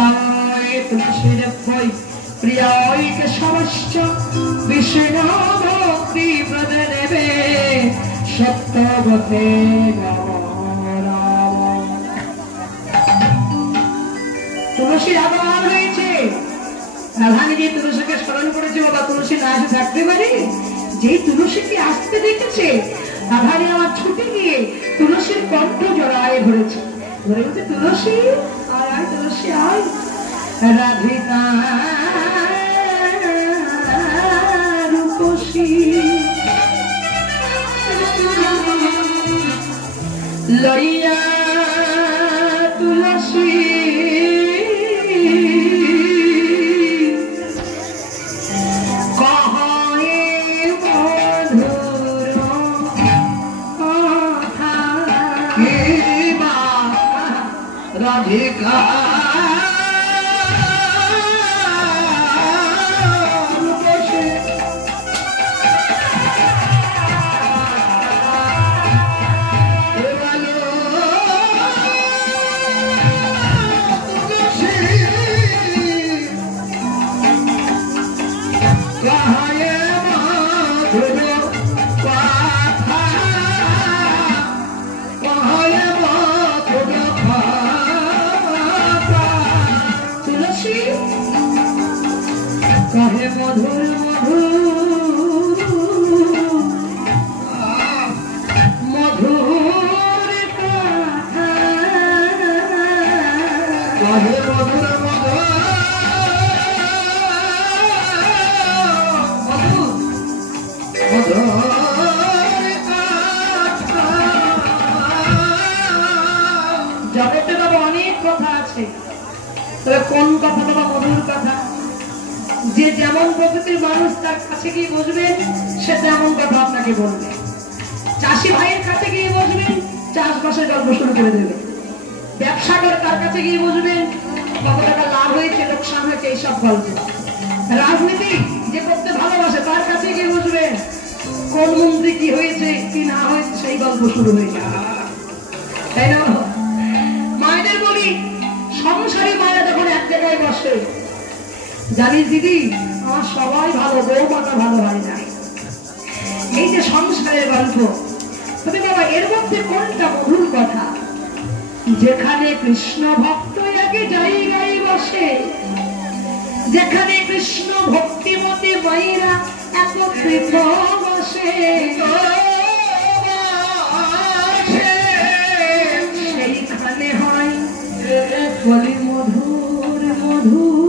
प्रियाय तुलसीदेव्यै प्रियाय केशवश्च विष्णु भक्ति प्रददेवे सत्यवते तुलसी आगमन হয়েছে রাধারানী যে তুলসীকে স্মরণ করেছে বাবা তুলসী না এসে থাকতে পারে যেই তুলসীকে আসতে দেখেছে রাধারানী আমার ছুটে গিয়ে তুলসীর কণ্ঠ জড়ায় ধরেছে ধরে বলছে তুলসী আয় আয় তুলসী আয় রাধিকা রূপসী লইয়া তুলসী राधिका कहे मधुर मधुर मधुर कथा कहे मधुर जगते तो अनेक कथा आछे तबे कोन कथा तो मधुर कथा যে যেমন প্রকৃতির মানুষ তার কাছে গিয়ে বসবেন সে তেমন কথা আপনাকে বলবে চাষি ভাইয়ের কাছে গিয়ে বসবেন চাষবাসের গল্প শুরু করে দেবে ব্যবসাদার তার কাছে গিয়ে বসবেন কত টাকা লাভ হয়েছে লোকসান হয়েছে এইসব গল্প রাজনীতি যে করতে ভালোবাসে তার কাছে গিয়ে বসবেন কোন মন্ত্রী কি হয়েছে কি না হয়েছে সেই গল্প শুরু হয়ে যাবে তাই না মায়েদের বলি সংসারী মায়েরা যখন এক জায়গায় বসে জানিস দিদি আমার সবাই ভালো বউ মাতা ভালো হয় না এই যে সংসারের গল্প তবে বাবা এর মধ্যে কোনটা মধুর কথা যেখানে কৃষ্ণ ভক্ত আগে জায়গায় বসে যেখানে কৃষ্ণ ভক্তিমতী মায়েরা একত্রিত বসে সেইখানে হয় বলি মধুর মধুর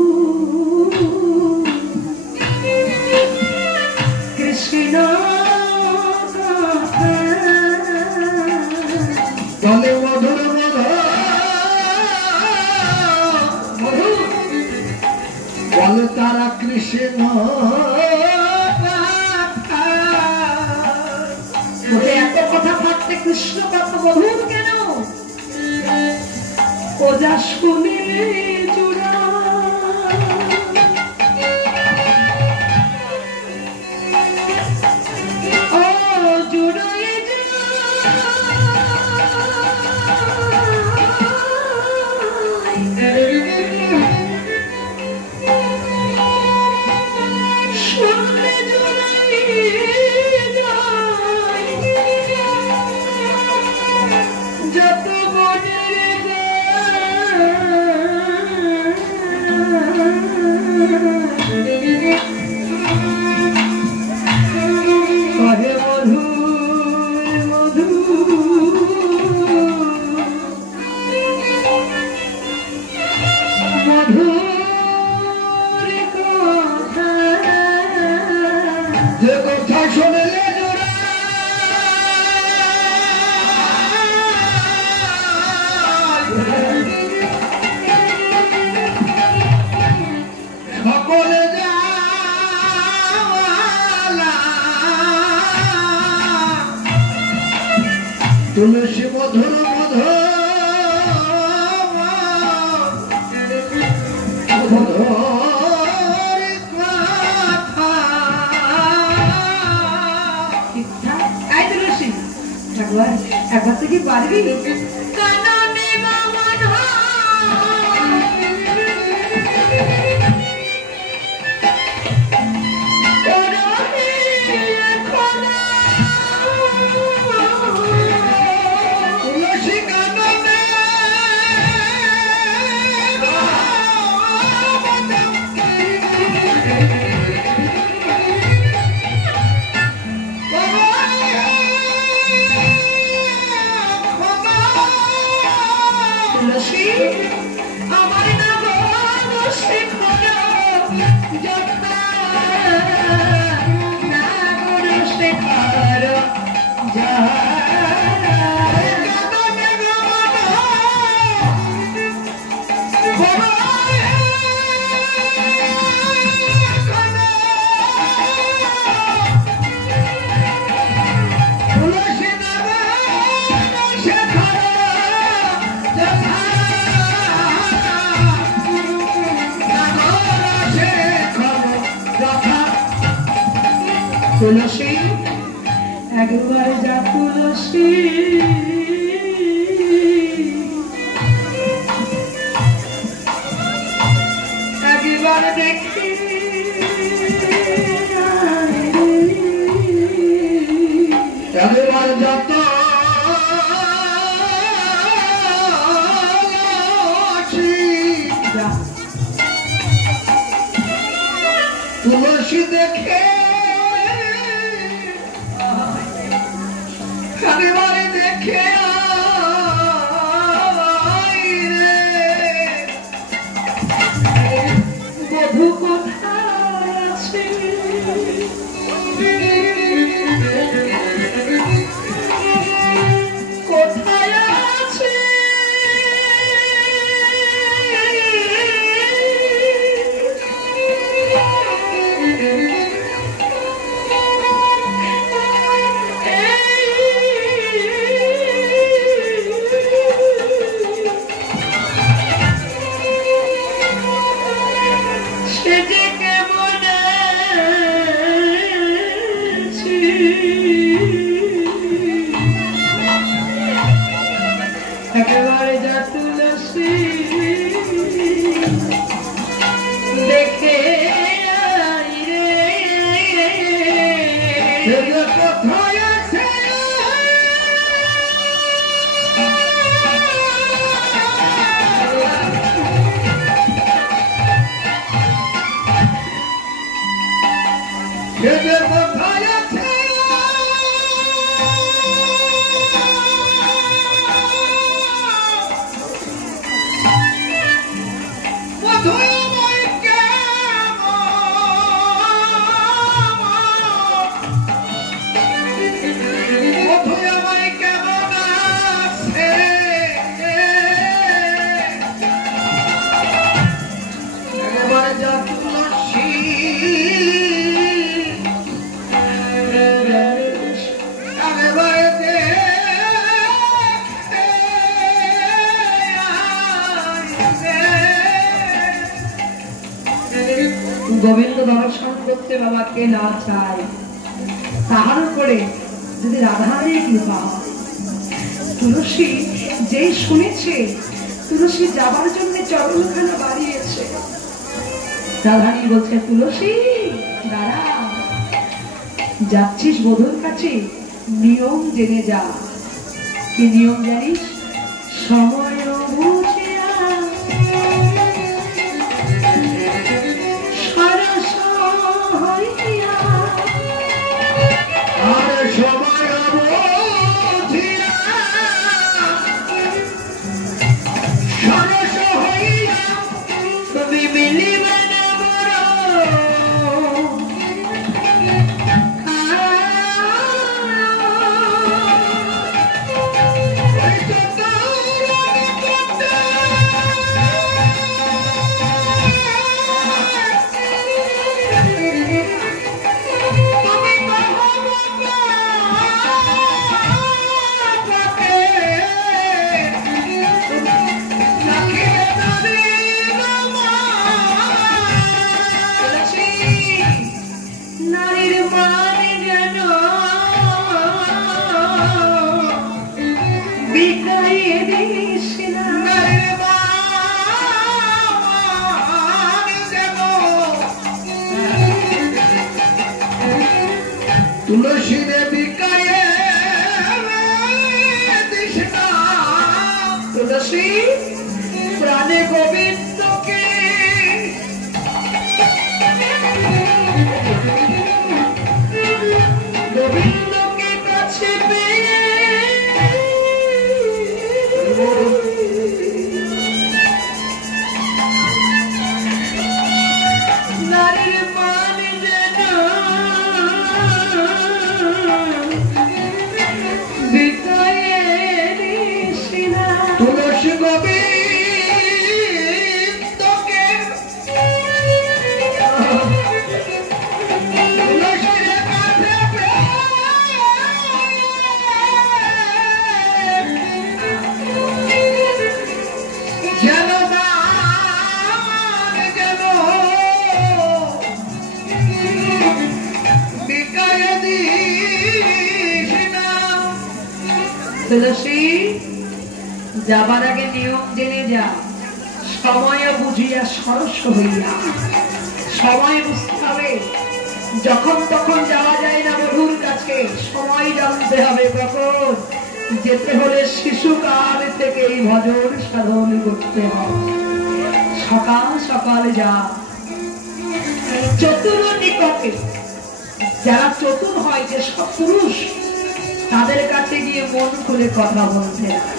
কৃষ্ণ বলে মধুর মধুর বলে তারা কৃষ্ণ এত কথা থাকতে কৃষ্ণ কত মধুর কেন ও যা শুনিলে জুড়া तुलसी मधुर একবার থেকে পারবি তুলসী একবার যা তুলসী একবার দেখি একবার যত তুলসী দেখে একবারে দেখে বধূ কোথায় আছে কোথায় আছে একেবারে যা তুলসী দেখে কোথায় আছে কোথায় আছে গোবিন্দ দর্শন করতে বাবাকে না চায় তাহার উপরে যদি রাধারই কৃপা। তুলসী যেই শুনেছে তুলসী যাবার জন্য চরণখানা বাড়িয়েছে, রাধারী বলছে তুলসী দাঁড়া, যাচ্ছিস বধূর কাছে নিয়ম জেনে যা। কি নিয়ম জানিস? সময় বুঝিয়া তুলসী দেবী কায়ে দিশনা, তুলসী প্রাণে গোবিন্দকে গোবিন্দকে কাছে পেয়ে নারীর মান যেন তুলসী যাবার আগে নিয়ম জেনে যা, সময় বুঝিয়া সরস হইয়া। সময় বুঝতে হবে, যখন তখন যাওয়া যায় না বধূর কাছে, সময় জানতে হবে। কখন যেতে হলে শিশুকাল থেকে এই ভজন সাধন করতে হবে। সকাল সকাল যা। চতুর নিকটে, যারা চতুর হয়, যে সৎপুরুষ, তাদের কাছে গিয়ে মন খুলে কথা বলতে হবে।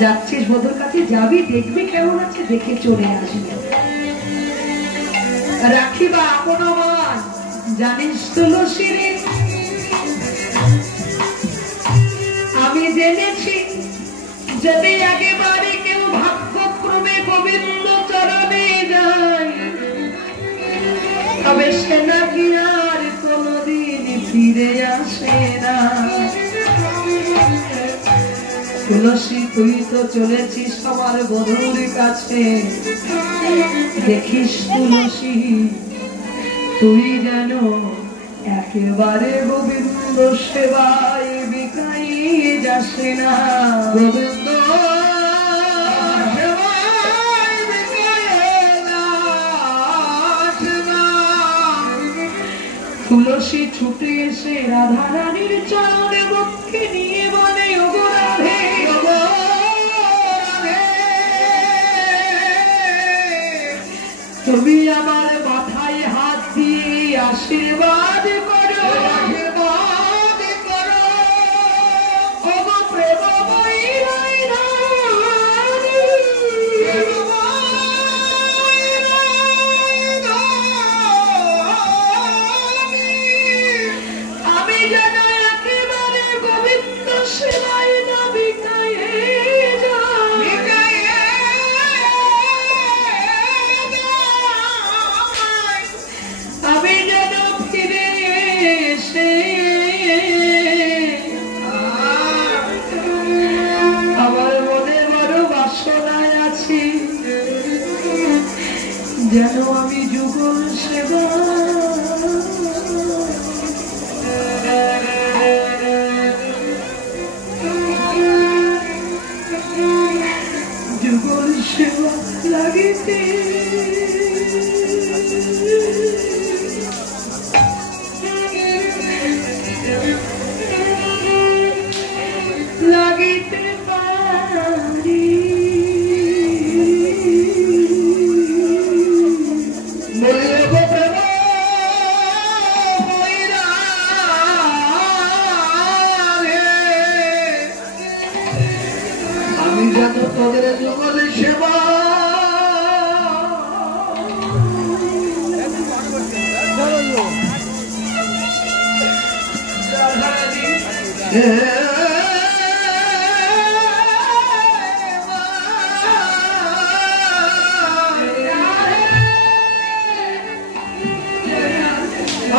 যাচ্ছিস বধুর কাছে, যাবি, দেখবি কেমন আছে, দেখে চলে আসবি। রাখিবা আপন মান, জানিস তুলসী রে, আমি জেনেছি যদি একেবারে কেউ ভাগ্যক্রমে গোবিন্দ চরণে যায়, তবে সে নাকি আর কোনদিন ফিরে আসে না। তুলসী তুই তো চলেছিস আমার বধূর কাছে, দেখিস তুলসী তুই যেন একেবারে গোবিন্দ সেবায় বিকাই যাস না। গোবিন্দ তুলসী ছুটে এসে রাধা রানীর চরণে বক্ষে নিয়ে বলে, ওগো রাধে, তুমি আমার মাথায় হাত দিয়ে আশীর্বাদ করো, আশীর্বাদ করো, ওগো প্রেমময়ী রানী, আমি যেন একেবারে গোবিন্দ সেবায় না বিকায়ে আমি যেন ফিরে এসে আমার মনে বড় বাসনায় আছি, যেন আমি যুগল সেবা যুগল সেবা লাগিতে লাগিতে পারি। আমি যেন তোদের যুগল সেবা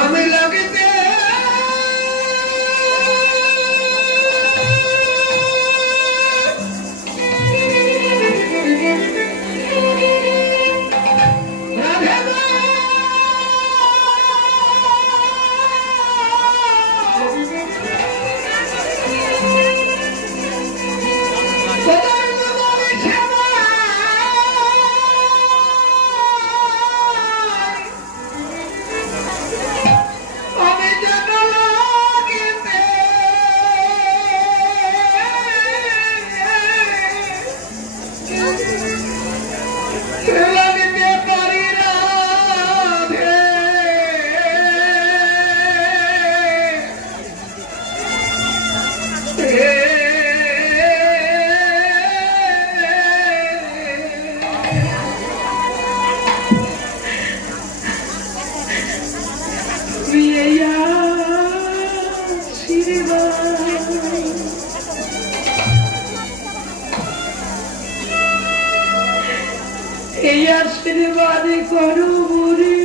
আমি লাগিতে এই আশীর্বাদ করো রে,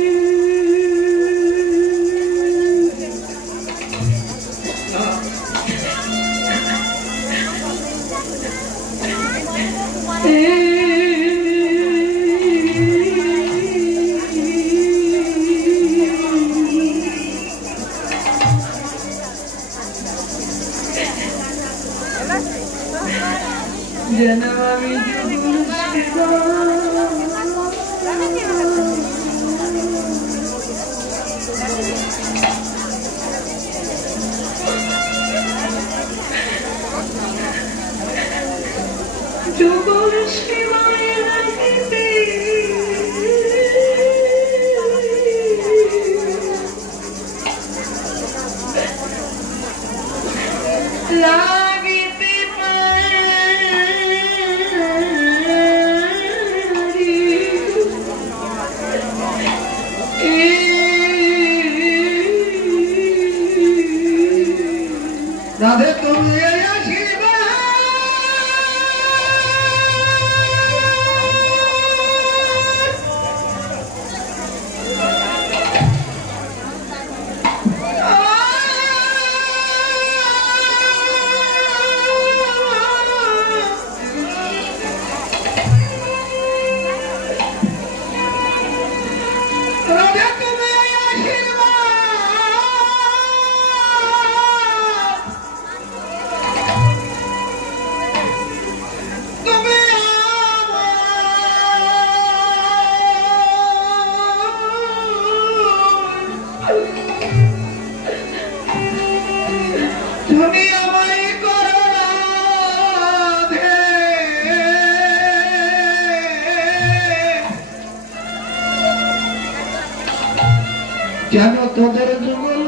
যেন তোদের যুগল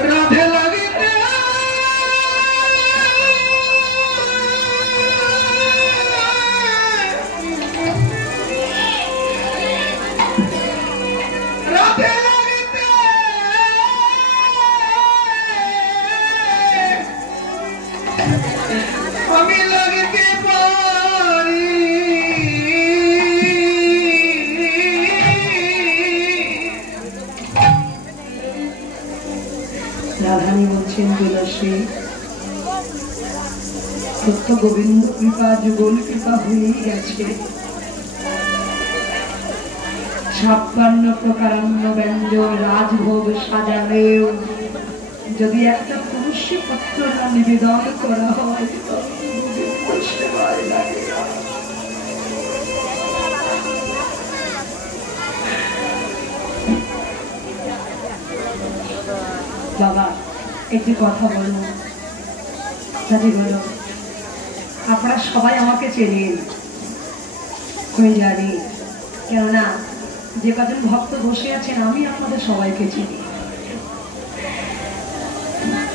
রাধে লাগিতে রাধে লাগিতে আমি লাগিতে পারি রাধানী বলছেন তুলসী সত্য গোবিন্দ কৃপা যুগল কৃপা হয়ে গেছে 56 প্রকারান্ন ব্যঞ্জন রাজভোগ সাজালেও যদি একটা তুলসী পত্র না নিবেদন করা হয় বাবা একটি কথা বলবো দাদি বলো আপনারা সবাই আমাকে চেনেন আমি জানি কেননা যে কজন ভক্ত বসে আছেন আমি আপনাদের সবাইকে চিনি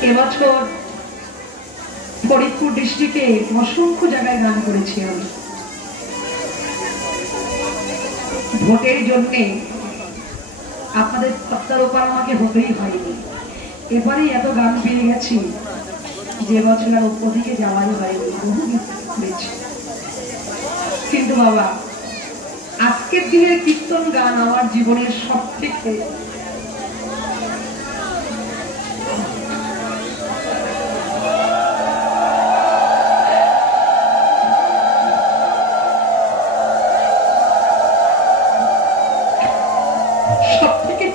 এবছর ফরিদপুর ডিস্ট্রিক্টে অসংখ্য জায়গায় গান করেছি আমি ভোটের জন্যে আপনাদের সত্তার উপর আমাকে হতেই হয়নি এবারে এত গান পেয়ে গেছি যে বছর আর ওদিকে যাওয়াই হয়নি বহু বেছে কিন্তু বাবা আজকের দিনের কীর্তন গান আমার জীবনের সব থেকে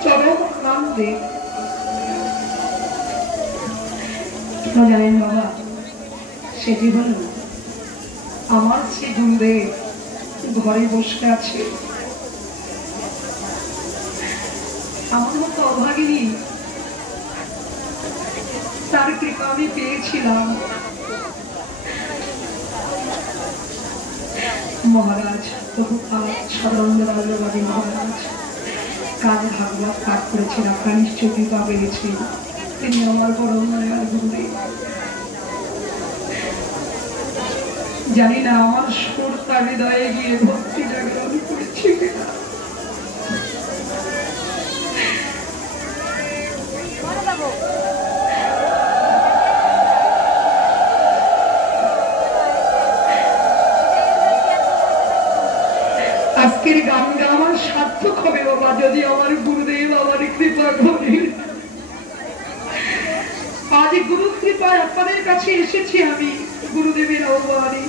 চরম আনন্দে জানেন বাবা সেটি হল আমার শ্রী গুরুদেব ঘরে বসে আছে আমার মতো অভাগিনী তার কৃপা আমি পেয়েছিলাম মহারাজ সদানন্দবাদী মহারাজ কাল ভাগবত পাঠ করেছেন আপনারা নিশ্চয় কৃপা পেয়েছেন তিনি আমার পরম দয়াল গুরুদেব জানি না আমার সুর তার হৃদয়ে গিয়ে ভক্তি জাগরণ করেছে কিনা আজকের গান গাওয়ার সার্থক হবে বাবা যদি আমার গুরুদেব আমার কৃপা করেন আজ গুরু কৃপায় আপনাদের কাছে এসেছি আমি গুরুদেবের আহ্বানে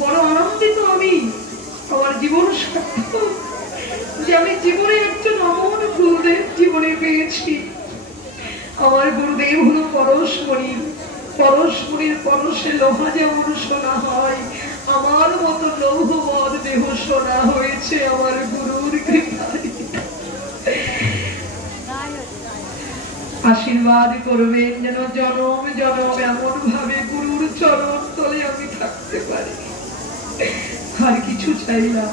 বড় আনন্দিত আমি আমার জীবন সার্থক যে আমি জীবনে একজন অমর গুরুদেব জীবনে পেয়েছি আমার গুরুদেব হলো পরশমণি পরশমণির পরশে লোহা যেমন সোনা হয় আমার মতো লৌহবৎ দেহ সোনা হয়েছে আমার গুরুর কৃপায় আশীর্বাদ করবেন যেন জনম জনম এমন ভাবে গুরুর চরণ তলে আমি থাকতে পারি আর কিছু চাই না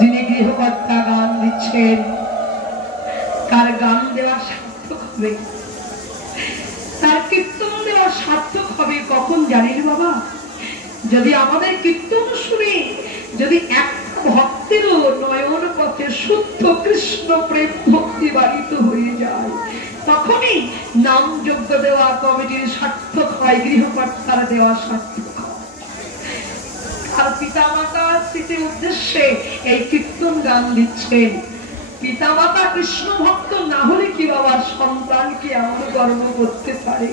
যিনি গৃহকর্তা গান দিচ্ছেন তার গান দেওয়া সার্থক হবে তার কীর্তন দেওয়া সার্থক হবে কখন জানেন বাবা যদি আমাদের কীর্তন শুনে যদি এক ভক্তেরও নয়ন পথে শুদ্ধ কৃষ্ণ প্রেম ভক্তি বাড়িত হয়ে যায় তখনই নাম যজ্ঞ দেওয়া কমিটির সার্থক হয় গৃহকর্তার দেওয়া সার্থক হয় আর পিতা মাতার স্মৃতির উদ্দেশ্যে এই কীর্তন গান দিচ্ছেন পিতা মাতা কৃষ্ণ ভক্ত না হলে কি বাবা সন্তানকে এমন গর্ব করতে পারে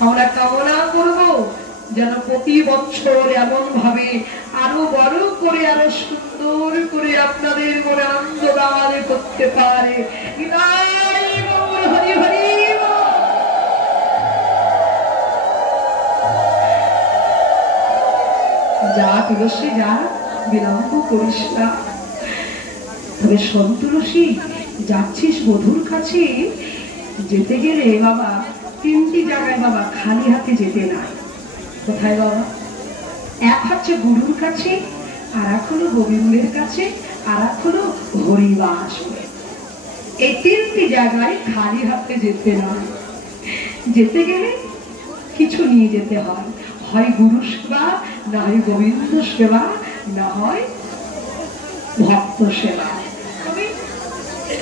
আমরা কামনা করব যেন প্রতি বছর এমন ভাবে আরো বড় করে আরো সুন্দর করে আপনাদের মনে আনন্দ দান করতে পারে হরি হরি যা তুলসী যা, বিলম্ব করিস না। তবে শোন তুলসী, যাচ্ছিস বধূর কাছে, যেতে গেলে বাবা তিনটি জায়গায় বাবা খালি হাতে যেতে না। কোথায় বাবা? এক হচ্ছে গুরুর কাছে, আর এক হলো গোবিন্দের কাছে, আর এক হলো হরিবাস। এই তিনটি জায়গায় খালি হাতে যেতে না। যেতে গেলে কিছু নিয়ে যেতে হয়, হয় গুরু সেবা, না হয় গোবিন্দ সেবা, না হয় ভক্ত সেবা।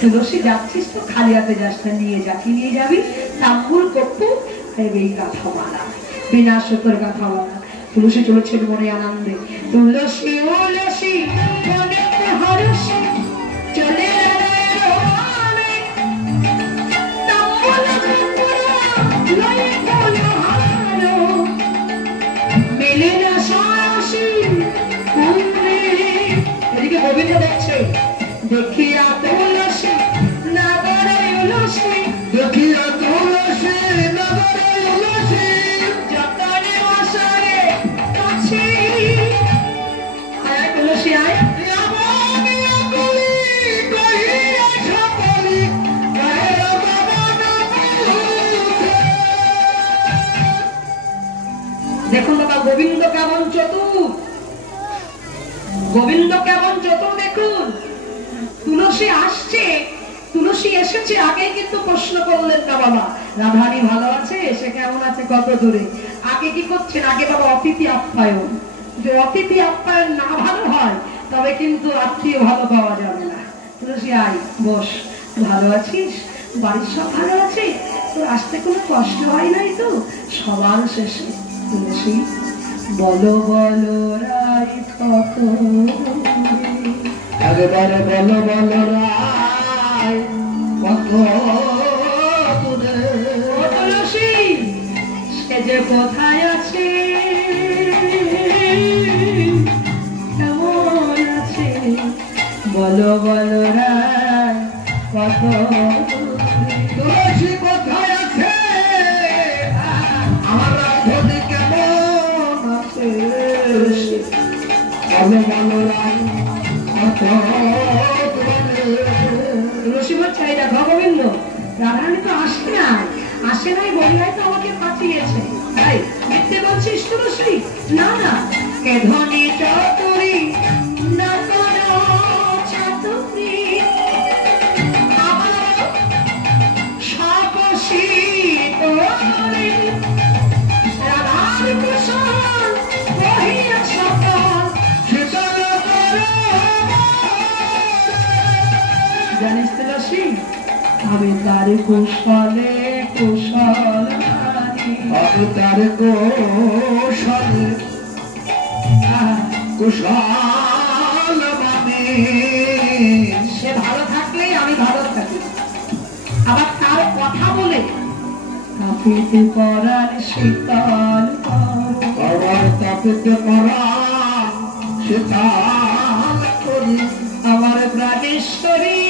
তুলসী যাচ্ছিস তো খালি হাতে যাস না, নিয়ে যা। কি নিয়ে যাবি? তাম্বুল কর্পূর এই গাথা মালা, বিনা সুতোর গাথা মালা। তুলসী চলেছেন মনে আনন্দে, তুলসী উলসী মনে হরষে চলে মেলে না সাহসী। এদিকে গোবিন্দ দেখছে, দেখিয়া তুলসী নগরে উলসী, দেখিয়া তুলসী নগরে উলসী, যতনে বসরে কাছে। আয় তুলসী আয়, দেখুন বাবা গোবিন্দ কেমন চতুর, গোবিন্দ কেমন চতুর দেখুন। তুলসী আসছে, তুলসী এসেছে, আগে কিন্তু প্রশ্ন করলেন না বাবা রাধারানী ভালো আছে, সে কেমন আছে, কত দূরে। আগে কি করছেন? আগে বাবা অতিথি আপ্যায়ন। যে অতিথি আপ্যায়ন না ভালো হয় তবে কিন্তু আত্মীয় ভালো পাওয়া যাবে না। তুলসী আয়, বস। ভালো আছিস? বাড়ির সব ভালো আছে? তোর আসতে কোনো কষ্ট হয় নাই তো? সবার শেষে তুলসী বলো বলো রাই কত, একেবারে বলো বলো রাই কত তুলসী সে যে কোথায় আছে, কেমন আছে, বলো বলো রাই কত। তুলসী কোথায় আছে, আমার রাধুনি কেমন আছে, বলো বলো রাই কত। তুলসী বলছে, এই দেখো গোবিন্দ, রাধারানী তো আসে নাই, আসে নাই বলিয়াই তো আমাকে পাঠিয়েছে। তাই মিথ্যে বলছিস তুলসী? না না, কে ধনী চতুরী না কোনো চাতুরী, আমার সাপসী তোরে রাধার কুশল কহিয়া সকল শীতল জানিস তুলসী, আমি তার কুশলে কুশল আমি তার কৌশলে কুশল মানে। সে ভালো থাকলেই আমি ভালো থাকি। আবার তার কথা বলে কাঁপিতে পরাণ শীতল আমার তাপিতে পরা শীতল করি, আমার প্রাণেশ্বরী,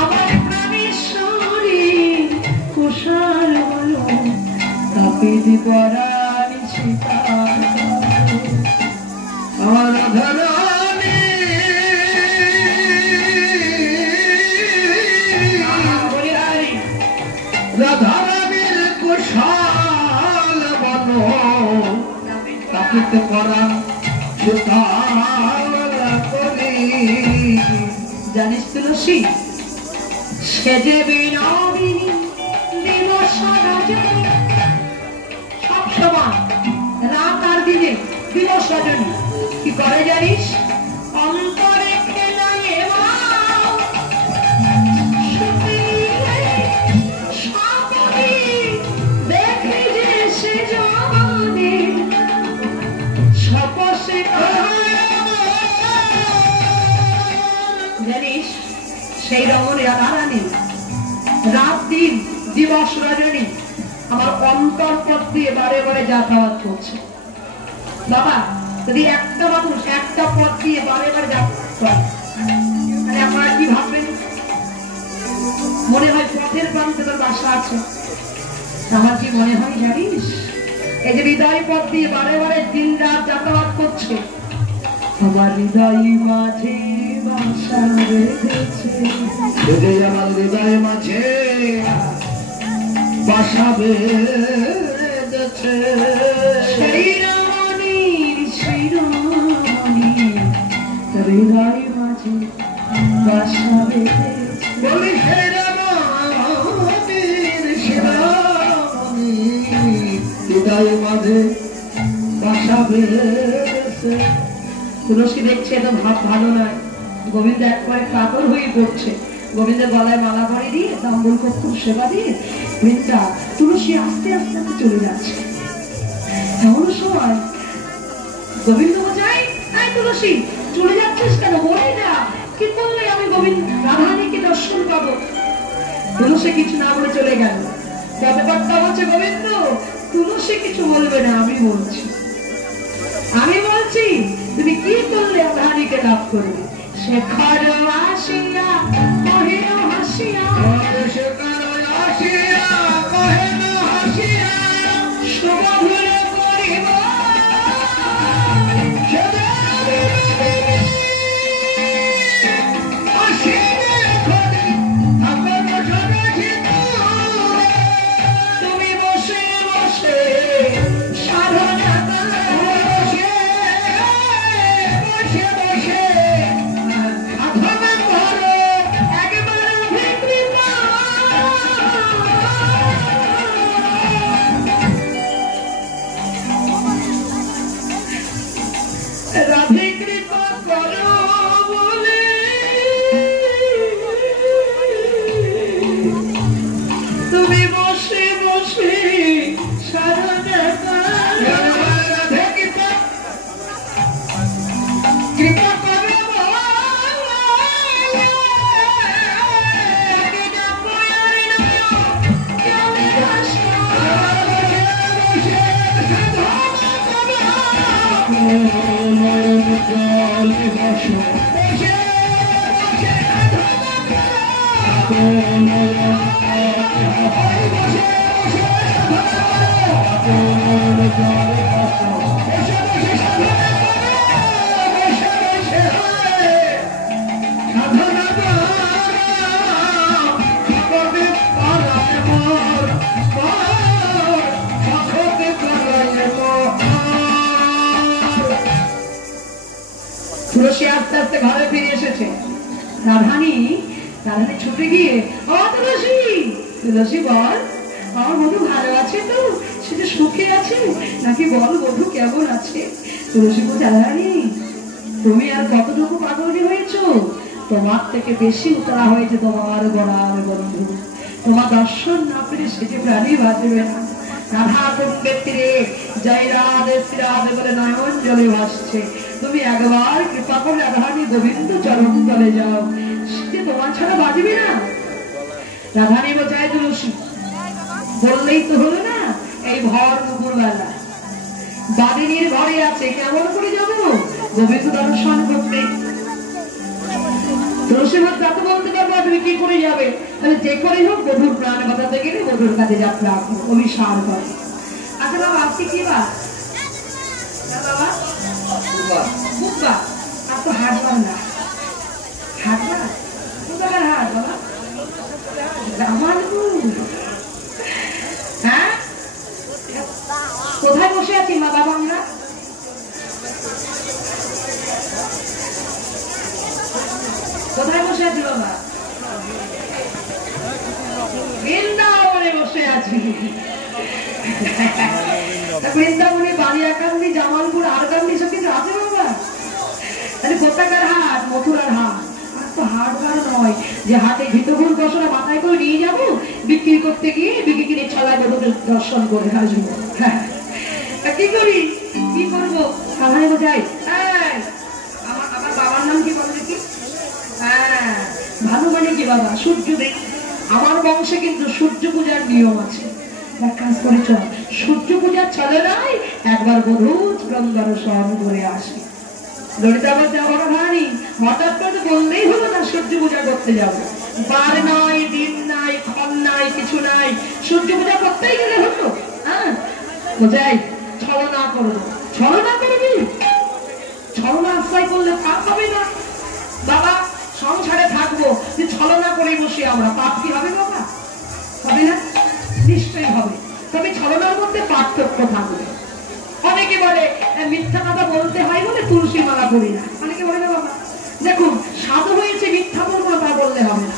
আমার প্রাণেশ্বরী কুশল বলো, কাঁপিতে পরাণ শীতল আমার রাধারানী রাধারানীর কুশল বলো, তাপিতে পরা শীতল করি। জানিস তুলসী, সে যে বিনোদিনী দিবস রজনী, সবসময় রাত আর দিনে দিবস রজনী কি করে জানিস? অন্তরে খেলায় দেখে যে সে জবানে সপসে। জানিস সেই রমণী রাধারানী রাত দিন দিবস রজনী আমার অন্তরপথ দিয়ে বারে বারে যাতায়াত করছে। বাবা যদি একটা মানুষ একটা পথ দিয়ে বারে বারে যাতায়াত করে, তাহলে আপনারা কি ভাববেন? মনে হয় পথের প্রান্তে তার বাসা আছে। আমার কি মনে হয় জানিস, এই যে হৃদয় পথ দিয়ে বারে বারে দিন রাত যাতায়াত করছে, আমার হৃদয় মাঝে বাসা বেঁধেছে, আমার হৃদয় মাঝে বাসা বেঁধেছে, সেই রমণীর হৃদয় মাঝে বাসা বেঁধেছে। বলি সেই রমণীর হৃদয় মাঝে বাসা বেঁধেছে। তুলসী দেখছে তো ভাব ভালো নয়, গোবিন্দ একবারে কাতর হয়ে পড়ছে। গোবিন্দের গলায় মালা পরে দিয়ে তাম্বুল খুব সেবা দিয়ে বৃন্দা তুলসী আস্তে আস্তে আস্তে চলে যাচ্ছে। এমন সময় গোবিন্দ বোঝাই, আয় তুলসী চলে যাচ্ছিস কেন, বলে যা কি করলে আমি গোবিন্দ রাধারানীকে দর্শন পাবো। তুলসী কিছু না বলে চলে গেল। ব্যাপারটা বলছে গোবিন্দ তুলসী কিছু বলবে না, আমি বলছি তুমি কি করলে রাধারানীকে লাভ করবে। শেখর আসিয়া কহিল হাসিয়া, শেখর আসিয়া কহিল হাসিয়া, সুমধুর করিব তুমি বসে বসে সাধনা তুমি বসে বসে সাধনা কৃপা করো তুলসী আস্তে আস্তে ঘরে ফিরে এসেছে। রাধারানী ছুটে গিয়ে ও তুলসী, তুলসী বল আমার বধূ ভালো আছে তো, সেটা সুখে আছে নাকি বল বধূ কেমন আছে। তুলসী বলছে রাধারানী তুমি আর কতটুকু পাগলি হয়েছো, তোমার থেকে বেশি উতলা হয়েছে তোমার গলার বন্ধু। তোমার দর্শন না পেরে সেটি প্রাণী বাঁচবে না। রাধা কুণ্ডের তীরে জয় রাধে শ্রী রাধে বলে নয়ন জলে ভাসছে। তুমি একবার কৃপা করে রাধারানী গোবিন্দ চরণ তলে যাও, সে তোমার ছাড়া বাঁচবে না। রাধারানী বোঝায় তুলসী বললেই তো হলো না, এই ভর দুপুর বেলা দাদিনীর ঘরে আছে, কেমন করে যাবো গোবিন্দ দর্শন করতে। তুলসী ভাত যাতে বলতে পারবো তুমি কি করে যাবে, তাহলে যে করে হোক বধুর প্রাণ বাঁচাতে গেলে বধুর কাছে যাত্রা অভিসার করে। আচ্ছা বাবা আজকে কি বা বাবা বুধবার, আর তো হাটবার না, হাটবার কোথাকার হাট বাবা, জামালপুর। হ্যাঁ কোথায় বসে আছি মা বাবা আমরা, কোথায় বসে আছি বাবা, বৃন্দাবনে বসে আছি। বৃন্দাবনে বালিয়াকান্দি জামালপুর আরকান্দি সব কিছু আছে বাবা, তাহলে কোথাকার হাট, মথুরার হাট। আর তো হাট বার নয় যে হাটে ঘিতগুড় বসরা মাথায় করে নিয়ে যাবো, বিক্রি করতে গিয়ে বিক্রি কিনে ছলায় দর্শন করে আসবো। কি করি কি করবো সাধারণ যাই। আমার বাবার নাম কি বলবে কি, হ্যাঁ ভালো মানে কি বাবা সূর্য দেব। আমার বংশে কিন্তু সূর্য পূজার নিয়ম আছে, এক কাজ করে চল সূর্য পূজার চলে নাই একবার বধূ গঙ্গার স্মরণ করে আসি। ললিতা বলছে আমার ভাই হঠাৎ করে বললেই হলো না সূর্য পূজা করতে যাবো, বার নাই দিন নাই ক্ষণ নাই কিছু নাই, নাই, সূর্য পূজা করতেই গেলে হতো। হ্যাঁ বোঝাই, ছলনা করবো। ছলনা করবি? ছলনা আশ্রয় করলে পাপ হবে না বাবা। সংসারে থাকবো যে ছলনা করে বসে আমরা, পাপ কি হবে বাবা? হবে না? নিশ্চয়ই হবে। তবে ছলনার মধ্যে পার্থক্য থাকবে। অনেকে বলে মিথ্যা কথা বলতে হয় বলে তুলসী মালা করি না, অনেকে বলে না বাবা। দেখুন, সাধু হয়েছে মিথ্যা বলবো না তা বললে হবে না।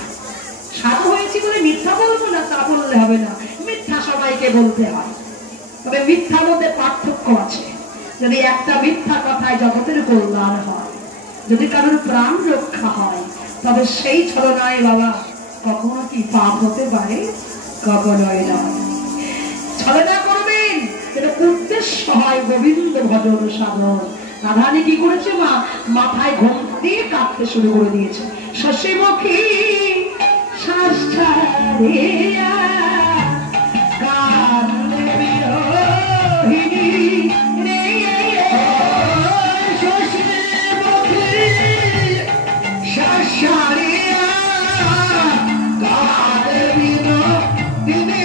সাধু হয়েছি বলে মিথ্যা বলবো না তা বললে হবে না। মিথ্যা সবাইকে বলতে হয়, তবে মিথ্যার মধ্যে পার্থক্য আছে। যদি একটা মিথ্যা কথায় জগতের কল্যাণ হয়, যদি কারোর প্রাণ রক্ষা হয়, তবে সেই ছলনায় বাবা কখনো কি পাপ হতে পারে? কখনোই নয়। ছলনা করবেন কিন্তু উদ্দেশ্য হয় গোবিন্দ ভজন সাধন। রাধারানী কি করেছে? মা মাথায় ঘুম দিয়ে কাঁদতে শুরু করে দিয়েছে। শশীমুখী শ্বাস ছাড়িয়া কান্দে বিরহিণী রে, শশীমুখী শ্বাস ছাড়িয়া কান্দে বিরহিণী।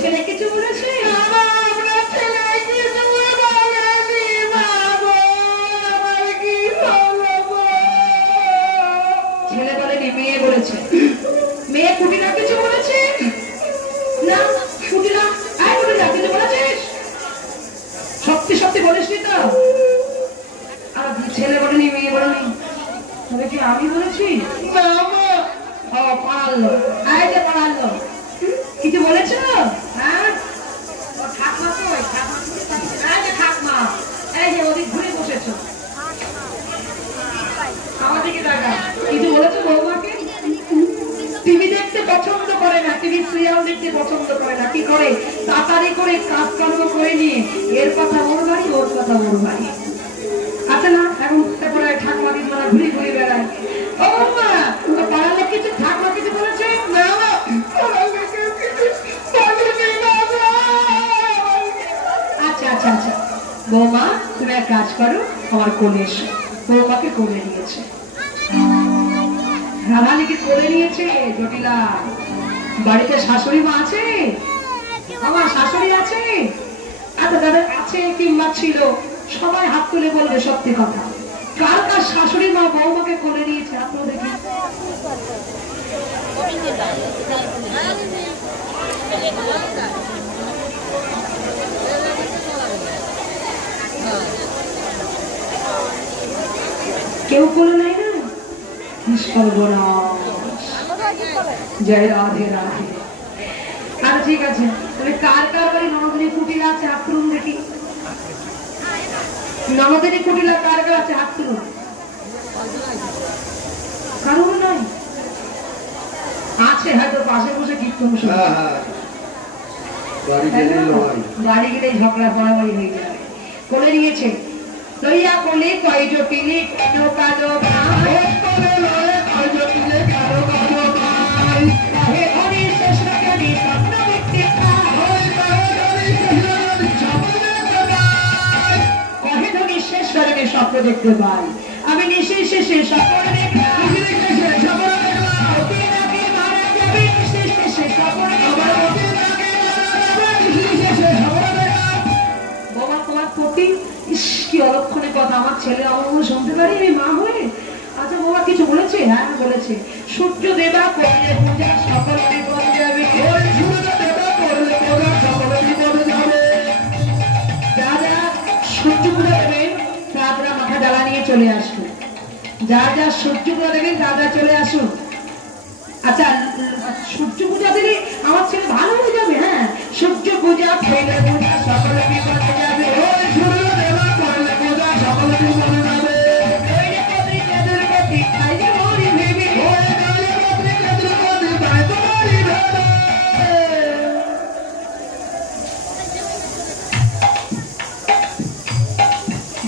ছেলে কিছু বলেছে? ছেলে বলেনি, মেয়ে বলেছে। মেয়ে কুটিরা কিছু বলেছে না? কুটিরা কুটিরা কিছু বলেছিস? সত্যি সত্যি বলিসনি তো? আর ছেলে বলেনি, মেয়ে বলেনি, তবে কি আমি বলেছি? পাড়ালো পাড়ালো কিছু বলেছ? হ্যাঁ ঠাকমা তো ঠাকমা, এই যে ওদিক ঘুরে বসেছ, আমাদেরকে দেখা কিছু বলেছো বৌমাকে? টিভি দেখতে পছন্দ করে না, টিভি সিরিয়াল দেখতে পছন্দ করে না। কি করে? তাড়াতাড়ি করে কাজকর্ম করে নিয়ে এর কথা ওর বাড়ি, ওর কথা ওর বাড়ি। আচ্ছা না, এখন তারপরে ঠাকুমা দিদিমারা ঘুরে ঘুরে বেড়ায়। ও মা, পাড়ালে কিছু ঠাকুমা কিছু বলেছে? আচ্ছা আচ্ছা আচ্ছা, বৌমা তুমি এক কাজ করো, আমার কোলে এসো। বৌমাকে কোলে নিয়েছে, রাধানীকে কোলে নিয়েছে। জটিলা বাড়িতে শাশুড়ি মা আছে? আমার শাশুড়ি আছে? আচ্ছা যাদের আছে কিংবা ছিল সবাই হাত তুলে বলবে সত্যি কথা। কার কার শাশুড়ি মা বৌমাকে কোলে নিয়েছে? আপনারা দেখি। কেউ কোলে নাই না? জয় রাধে রাধে। আচ্ছা ঠিক আছে, তবে কার কার বাড়ি ননদিনী কুটিলা আছে হাত তুলুন দেখি। ননদিনী কুটিলা কার কার আছে হাত তুলুন। কারণ নাই আছে, হয়তো পাশে বসে কীর্তন শুনে বাড়ি গেলেই ঝগড়া পড়াবাড়ি হয়ে যাবে। কোলে নিয়েছে, লইয়া কোলে কয় জটিলে কেন কালো স্বপ্ন দেখতে পাই আমি, নিঃশেষে স্বপ্ন দেখলাম। কি অলক্ষণের কথা, আমার ছেলে আমার শুনতে পারি আমি মা হয়ে। আচ্ছা বাবা কিছু বলেছে? হ্যাঁ বলেছে, সূর্য দেবা করলে পূজা সকল বিপদ যাবে। যারা সূর্য পূজা দেবেন তারা মাথা জ্বালা নিয়ে চলে আসুন। যারা যা সূর্য পূজা দেবেন তারা চলে আসুন। আচ্ছা সূর্য পূজা দিলে আমার ছেলে ভালো হয়ে যাবে। হ্যাঁ সূর্য পূজা ফেলে পূজা সকল বিপদ যাবে।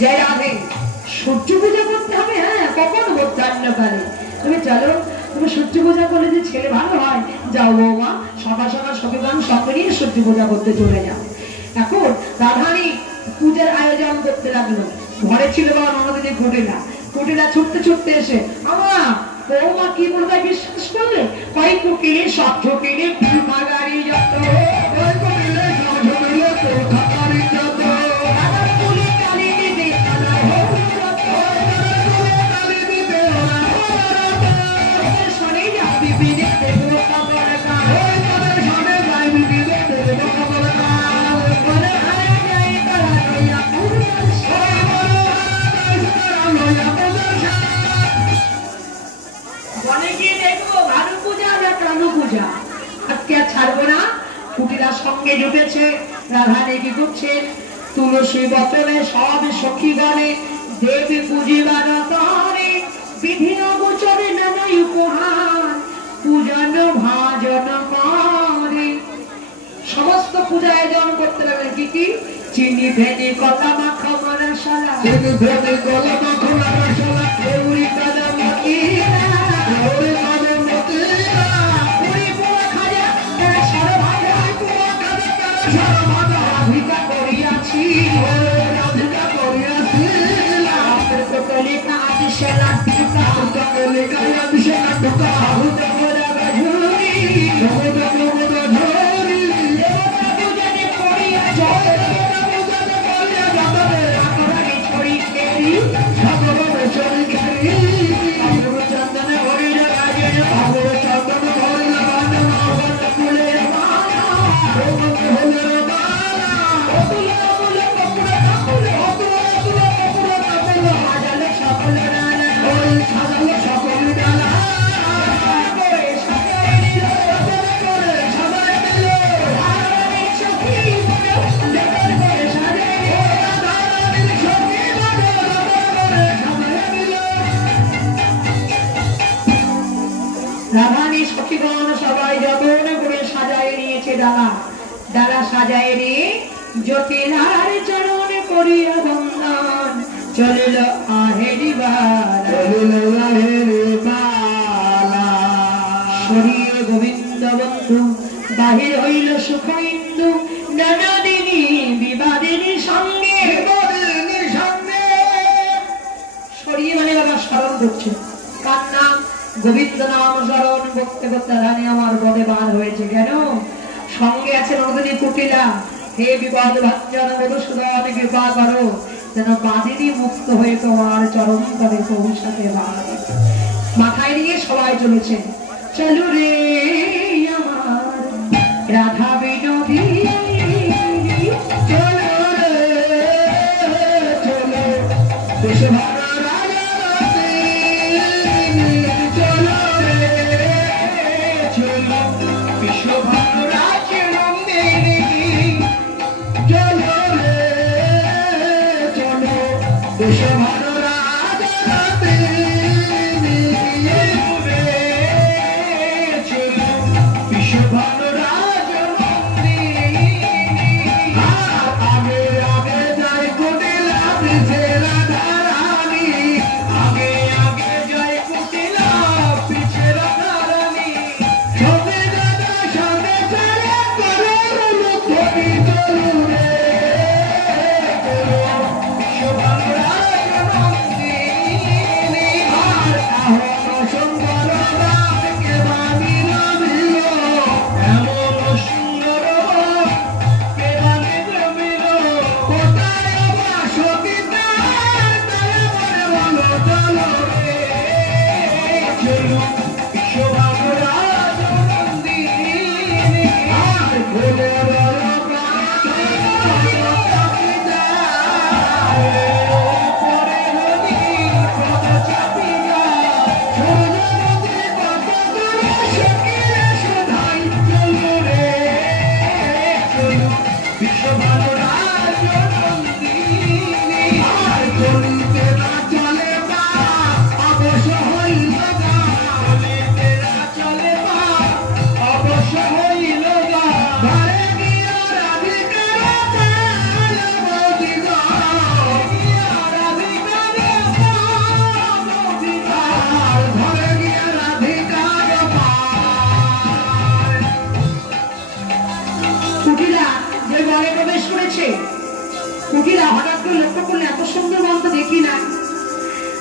জয় রাধে। সূর্য পূজা করতে হবে? হ্যাঁ, কখন মধ্যাহ্নকালে। তুমি চলো, তুমি সূর্য পূজা করলে যে ছেলে ভালো হয়, যাও বৌমা, সকাল সকাল সখীগণ সঙ্গে নিয়ে সূর্য পূজা করতে চলে যাও। এখন রাধারানী পূজার আয়োজন করতে লাগলো। ঘরে ছিল বাবা ননদিনী কুটিলা। কুটিলা ছুটতে ছুটতে এসে, আমা বৌমা কি বলবে বিশ্বাস করলে? কই কুকিলে সব ঝুঁকিলে মাগারি যত ছাড়বো না। কুটিরা সঙ্গে জুটেছে। রাধারানী কি করছেন? তুলসী বচনে সব সখীগণে দেবী পূজিবার তরে বিভিন্ন গোচরে নানা উপহার পূজন ভাজন করে। সমস্ত পূজা আয়োজন করতে লাগলেন। কি কি? চিনি ভেনি কলা মাখা মশলা, চিনি ভেনি কলা মাখা মশলা, দেউরি কাদা মতিরা, দেউরি কাদা মতিরা, পুরি পোয়া খাজা, তারা সরভাজা, পোয়া কাদা তারা সরভাজা, রাধিকা করিয়াছি, রাধিকা করিয়াছি, লাভের কোটলিকা আদিশে লাড্ডুকা, কোটলিকা আদিশে লাড্ডুকা, হুদা হুদা গঝুরি, হুদা হুদা ঝুরি, দেবতা পূজনে করিয়া জয়, দেবতা পূজনে করিয়া জগতে রাখরানি ছড়ি খেরি, ঠাকুরের ছড়ি খেরি, ঠাকুর চন্দনে হরির রাজে, ঠাকুর চন্দন হরির রাজে, মহল ফুলে মালা, রোমক ফুলের মালা, অতুলে অতুলে কপুরে কাপুরে, অতুলে অতুলে কপুরে কাপুরে, সাজালে সকল ডালা, ওই সাজালে সকল ডালা, করে সাজায় দিল, করে সাজায় দিল, রাধারানীর সখী বলে, জগৎ করে সাজায় দিল, রাধারানীর সখী বলে, জগৎ করে সাজায় দিল। রাধারানী সখীগণ সবাই যতন করে সাজায় নিয়েছে ডালা। ডালা সাজায় নিয়ে জটিলার চরণ করিয়া বন্দন চলিল আহেরি বালা, চলিল আহেরি বালা। সরিয়ে গোবিন্দ বন্ধু বাহির হইল সুখ ইন্দু, নানাদিনী বিবাদিনী সঙ্গে, বিবাদিনী সঙ্গে। সরিয়ে মানে বাবা স্মরণ করছে। কার নাম? গোবিন্দ নাম স্মরণ করতে করতে রানী আমার বদে বার হয়েছে। কেন? সঙ্গে আছে নন্দিনী কুটিলা। হে বিপদ ভাঞ্জন মধুসূদন, কৃপা করো যেন বাদিনী মুক্ত হয়ে তোমার চরণ তলে পৌঁছাতে পারে। মাথায় নিয়ে সবাই চলেছে। চলো রে আমার রাধা বিনোদী, চলো রে চলো দেশভারা রাজা, চলো রে চলো বিশ্বভানু রাজ নন্দিনী, চলো রে চলো বিশ্বভানু রাজ নন্দিনী, চলো বিশ্বভানু রাজ নন্দিনী। আগে আগে যায় কুটিলা পিছে রাধারানী, আগে আগে যায় কুটিলা পিছে রাধারানী, সবে দাদা সবে চলে করো মুখি চলু রে, বিশ্বভানু রাজ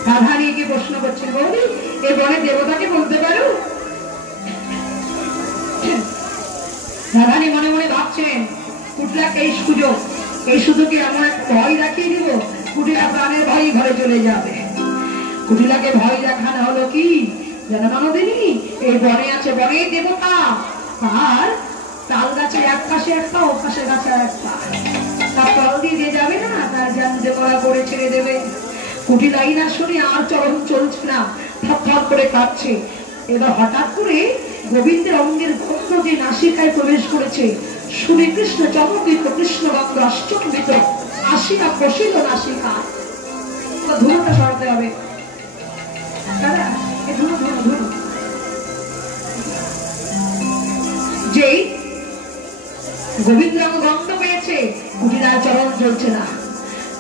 রাধারানীকে প্রশ্ন করছেন, বৌদি এই বনের দেবতাকে বলতে পারো? রাধারানী মনে মনে ভাবছেন, কুটিলাকে এই সুযোগে এমন একটা ভয় দেখিয়ে দিব, কুটিলা প্রাণের ভয় ঘরে চলে যাবে। কুটিলাকে ভয় দেখানো হলো কি জানো নন্দিনী, এই বনে আছে বনের দেবতা, আর তাল গাছে এক পাশে একটা, ও পাশে গাছে একটা, তার তল দিয়ে যে যাবে না তার জানতে করা করে ছেড়ে দেবে। কুটিলাই না শুনে আর চরণ চলছে না, থর করে কাঁদছে। এবার হঠাৎ করে গোবিন্দের অঙ্গের গন্ধ যে নাসিকায় প্রবেশ করেছে, শুনে কৃষ্ণ চমকিত, কৃষ্ণ গন্ধ আশ্চর্যিত, আসিয়া বসিল নাসিকা। ধুলোটা সরাতে হবে দাদা, যেই গোবিন্দ গন্ধ পেয়েছে, কুটিলার চরণ চলছে না,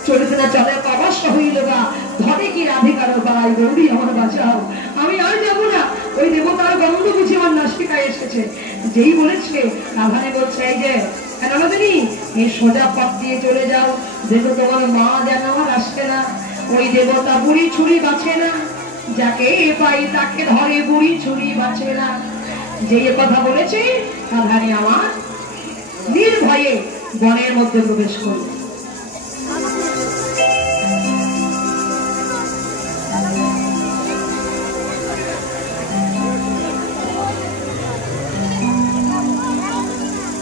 চলতে না চলে অবশ্য হইল গা, ধরে কি রাধিকার পালাই, গৌরী আমার বাঁচাও, আমি আর যাবো না, ওই দেবতার গন্ধ বুঝি আমার নাসিকায় এসেছে। যেই বলেছে রাধারানী বলছে, এই যে নন্দিনী এই সোজা পথ দিয়ে চলে যাও, দেখো তোমার মা যেন আমার আসছে না, ওই দেবতা বুড়ি ছুরি বাঁচে না, যাকে পাই তাকে ধরে বুড়ি ছুরি বাঁচে না। যে কথা বলেছে রাধারানী আমার নির্ভয়ে বনের মধ্যে প্রবেশ করল।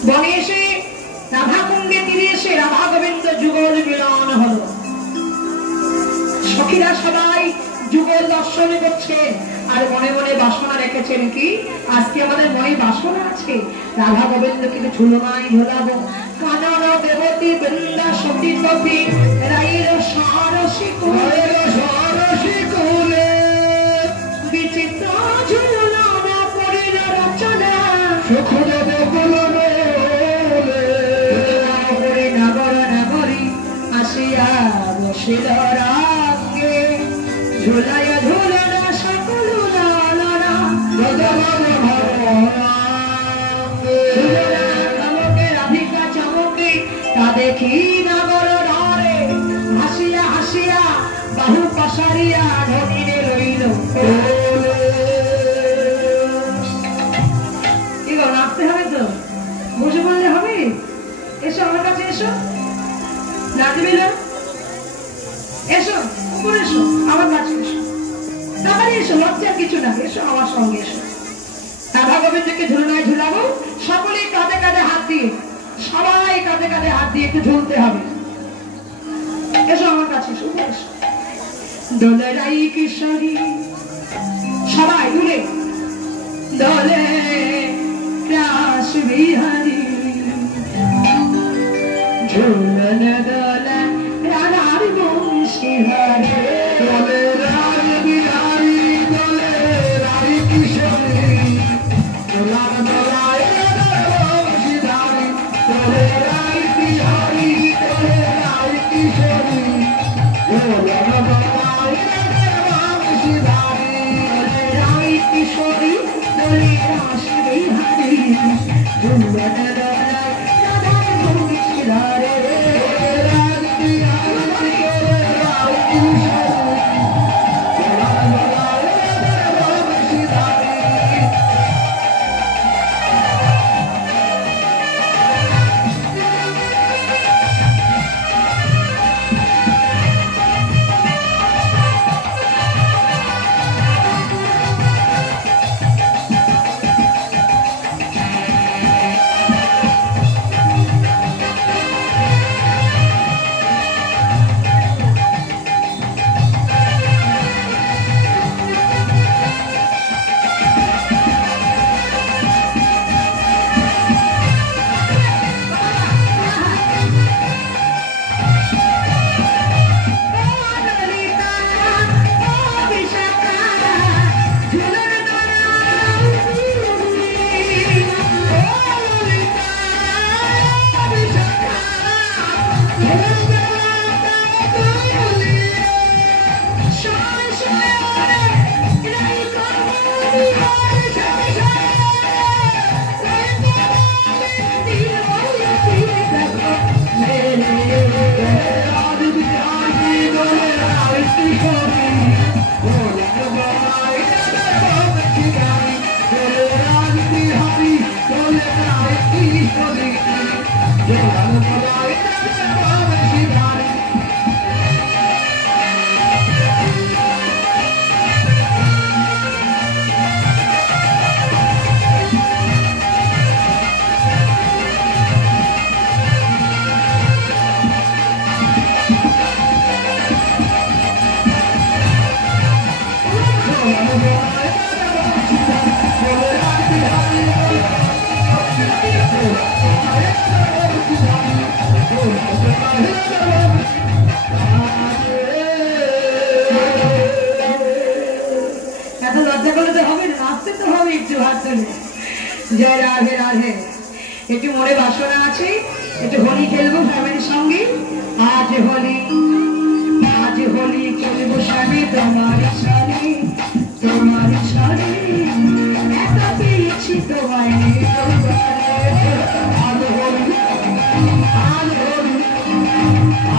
বনে এসে রাধা কুণ্ডে তীরে এসে রাধা গোবিন্দ যুগল মিলন হল। সখীরা সবাই যুগল দর্শন করছে, আর মনে মনে বাসনা রেখেছেন কি, আজকে আমাদের মনে বাসনা আছে রাধা গোবিন্দকে ঝুলনায় ঝোলাবো। কানন দেবতী বৃন্দা সতী কপি রাইর সারসী কুলে বিচিত্র ঝুলনা করিল রচনা, সুখ দেব বলবে নগর নগরী আসিয়া বসিল রাগে, ঝুলাইয়া ঝুলনা সকল লালনা চমকে রাধিকা চমকে, তা দেখি নগর ধরে হাসিয়া হাসিয়া বাহু পসারিয়া ঢকিনে রইল। নাচতে হবে তো, বসে বললে হবে? এসো আমার কাছে, এসো, নাচবে না? এসো উপরে, এসো আমার কাছে, এসো তাড়াতাড়ি এসো, লজ্জার কিছু না, এসো আমার সঙ্গে এসো। রাধা গোবিন্দকে ঝুলনায় ঝুলাবো, সকলে কাঁধে কাঁধে হাত দিয়ে, সবাই কাঁধে কাঁধে হাত দিয়ে একটু ঝুলতে হবে। এসো আমার কাছে, এসো, এসো। দোলে রাই কিশোরী সবাই দুলে, দোলে রাস বিহারী ঝুলন দোলা রাধার বংশী হরে, দোলে রাস বিহারী দোলে রাই কিশোরী দোলার দোলায় রাধার বংশী ধারী, দোলে রাই বিহারী দোলে রাই কিশোরী দোলার দোলায় রাধার বংশী ধারী, রাই কিশোরী দোলে রাস বিহারী ঝুলন দোলায় রাধার বংশী ধারী, রাই বিহারী দোলে রাই কিশোরী দোলার দোলায় রাধার বংশী ধারী। Thank you. এত লজ্জা করলে তো হবে না, নাচতে তো হবে একটু হাত তুলে। জয় রাধে রাধে। একটু মনে বাসনা আছে, একটু হোলি খেলবো ফ্যামিলির সঙ্গে। আজ হোলি খেলবো স্বামী তোমার সারি, তোমার সারি একা পেয়েছি তোমায়।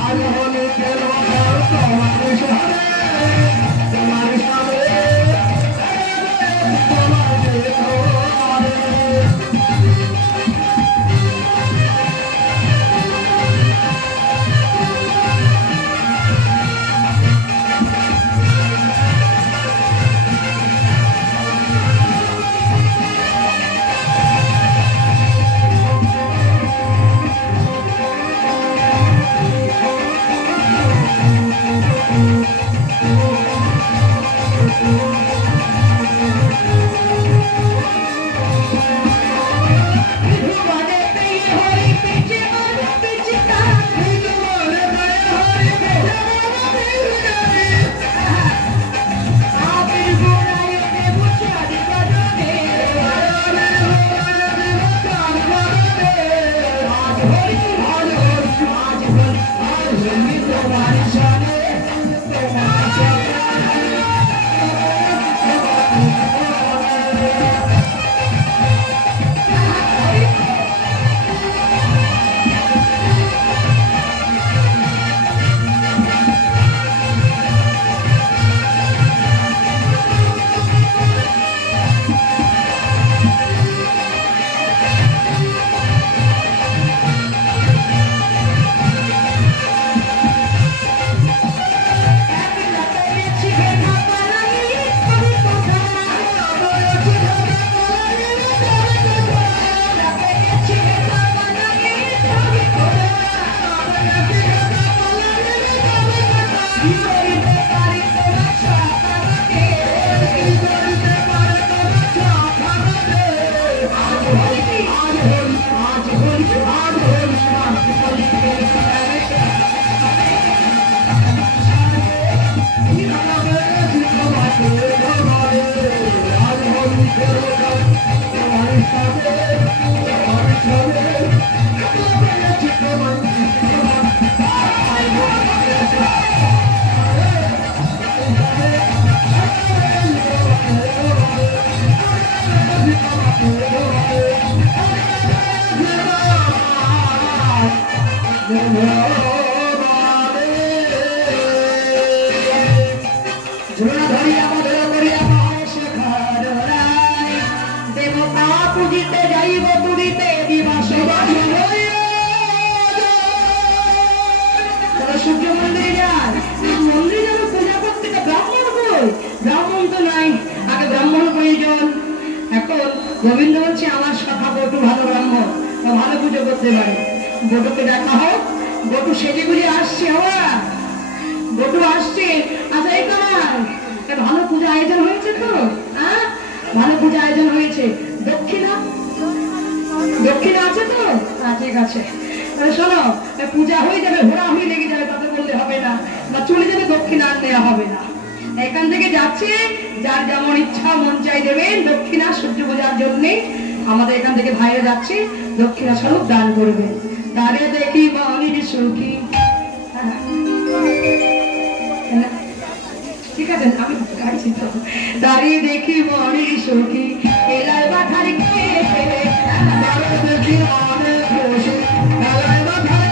আজ হোলি খেলবো তোমার সারি, তোমার সারি গোবিন্দ হচ্ছে আমার সখা বটু, ভালো ব্রাহ্মণ, ভালো পুজো করতে পারে। বটুকে দেখা হোক, বটু সেজে গুজে আসছে। আবার বটু আসছে। আচ্ছা এই তোমার ভালো পূজা আয়োজন হয়েছে তো? হ্যাঁ ভালো পূজা আয়োজন হয়েছে। দক্ষিণা দক্ষিণা আছে তো? ঠিক আছে। শোনো, পূজা হয়ে যাবে, ঘোরা হয়ে লেগে যাবে, তাতে বললে হবে না, বা চলে যাবে, দক্ষিণা আর নেওয়া হবে না। এখান থেকে যাচ্ছে, যার যেমন ইচ্ছা মন চাই দেবেন দক্ষিণা সূর্য পূজার জন্যে। আমাদের এখান থেকে ভাইরা যাচ্ছে, দক্ষিণা স্বরূপ দান করবে। তারে দেখি মনির সুখী, ঠিক আছে আমি গাইছি তো। তারে দেখি মনির সুখী, এলার বাঠারি কে দেখি অনেক খুশি, এলার বাঠারি